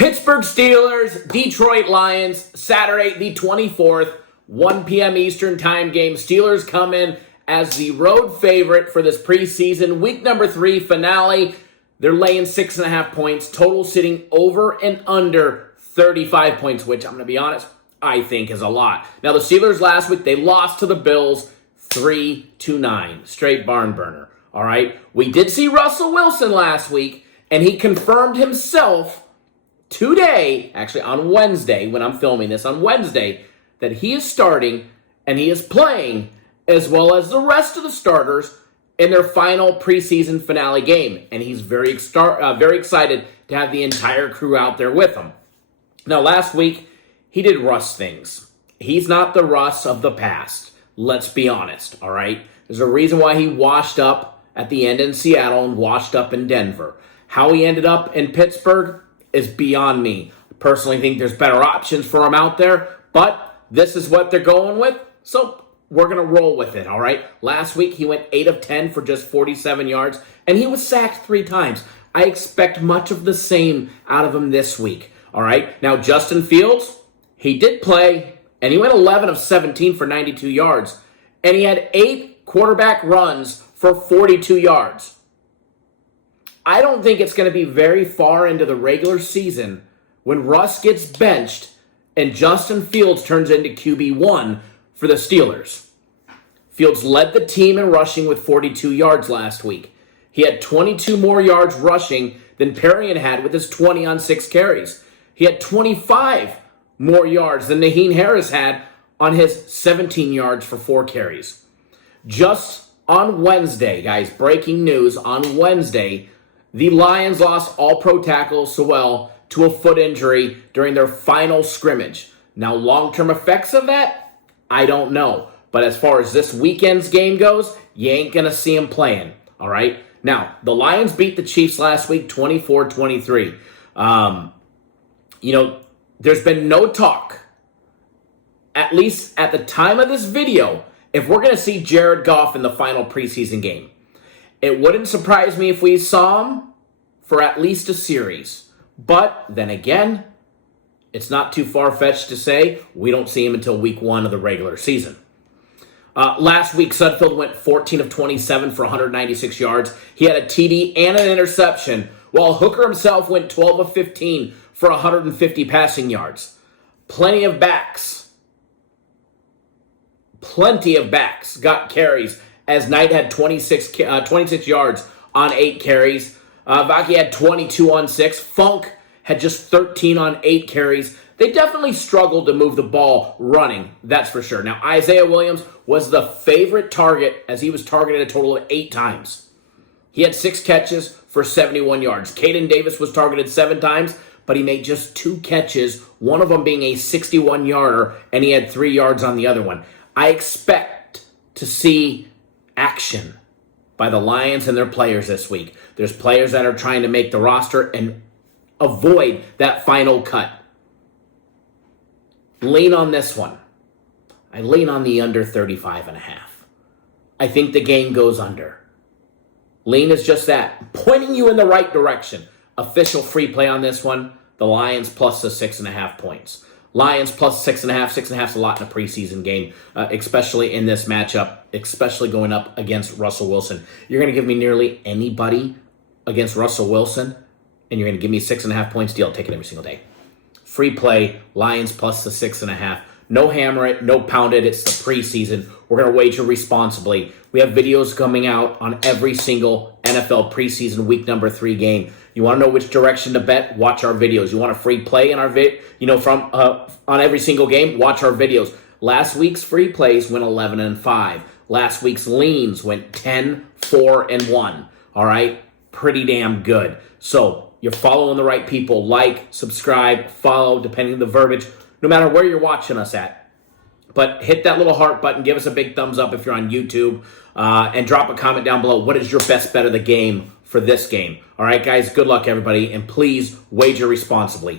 Pittsburgh Steelers, Detroit Lions, Saturday the 24th, 1 p.m. Eastern time game. Steelers come in as the road favorite for this preseason week number 3 finale. They're laying 6.5 points, total sitting over and under 35 points, which I'm going to be honest, I think is a lot. Now, the Steelers last week, they lost to the Bills 3-9, straight barn burner. All right, we did see Russell Wilson last week, and he confirmed himself today, actually on Wednesday, when I'm filming this, on Wednesday, that he is starting and he is playing as well as the rest of the starters in their final preseason finale game. And he's very excited to have the entire crew out there with him. Now, last week, he did Russ things. He's not the Russ of the past. Let's be honest, all right? There's a reason why he washed up at the end in Seattle and washed up in Denver. How he ended up in Pittsburgh is beyond me. I personally think there's better options for him out there, but this is what they're going with, so we're going to roll with it, all right? Last week, he went 8 of 10 for just 47 yards, and he was sacked 3 times. I expect much of the same out of him this week, all right? Now, Justin Fields, he did play, and he went 11 of 17 for 92 yards, and he had 8 quarterback runs for 42 yards. I don't think it's going to be very far into the regular season when Russ gets benched and Justin Fields turns into QB1 for the Steelers. Fields led the team in rushing with 42 yards last week. He had 22 more yards rushing than Perrion had with his 20 on 6 carries. He had 25 more yards than Naheem Harris had on his 17 yards for 4 carries. Just on Wednesday, guys, breaking news, on Wednesday, the Lions lost all-pro tackle Sewell to a foot injury during their final scrimmage. Now, long-term effects of that, I don't know. But as far as this weekend's game goes, you ain't going to see him playing, all right? Now, the Lions beat the Chiefs last week 24-23. There's been no talk, at least at the time of this video, if we're going to see Jared Goff in the final preseason game. It wouldn't surprise me if we saw him for at least a series. But then again, it's not too far-fetched to say we don't see him until week 1 of the regular season. Last week, Sudfeld went 14 of 27 for 196 yards. He had a TD and an interception, while Hooker himself went 12 of 15 for 150 passing yards. Plenty of backs got carries, as Knight had 26 yards on 8 carries. Vaki had 22 on 6. Funk had just 13 on 8 carries. They definitely struggled to move the ball running, that's for sure. Now, Isaiah Williams was the favorite target, as he was targeted a total of 8 times. He had 6 catches for 71 yards. Caden Davis was targeted 7 times, but he made just 2 catches, one of them being a 61-yarder, and he had 3 yards on the other one. I expect to see action by the Lions and their players this week. There's players that are trying to make the roster and avoid that final cut. Lean on this one. I lean on the under 35.5. I think the game goes under. Lean is just that, pointing you in the right direction. Official free play on this one, the Lions plus the 6.5 points. Lions plus 6.5. 6.5 is a lot in a preseason game, especially in this matchup, especially going up against Russell Wilson. You're going to give me nearly anybody against Russell Wilson, and you're going to give me 6.5 points deal. I'll take it every single day. Free play, Lions plus the 6.5. No hammer it, no pound it. It's the preseason. We're going to wager responsibly. We have videos coming out on every single NFL preseason week number 3 game. You want to know which direction to bet? Watch our videos. You want a free play in our on every single game? Watch our videos. Last week's free plays went 11-5. Last week's leans went 10-4-1. All right, pretty damn good. So you're following the right people. Like, subscribe, follow, depending on the verbiage, no matter where you're watching us at. But hit that little heart button. Give us a big thumbs up if you're on YouTube. And drop a comment down below. What is your best bet of the game for this game? All right, guys, good luck, everybody. And please wager responsibly.